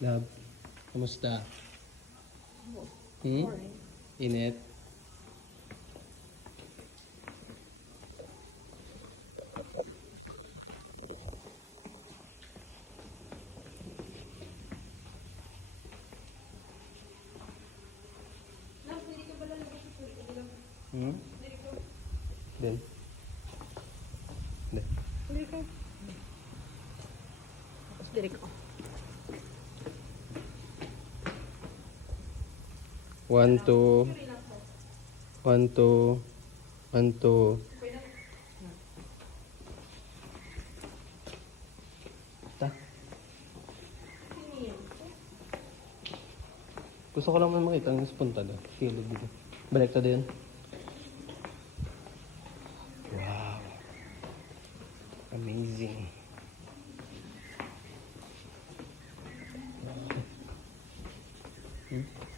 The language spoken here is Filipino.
Love, kamusta? Hmm? Init? Hmm? Din. Hindi ka. Tapos diri ko. One, two. One, two. One, two. Ta. Gusto ko lang man makita ang spunta doon. Kilid dito. Balik ta din. Wow. Amazing. Hmm?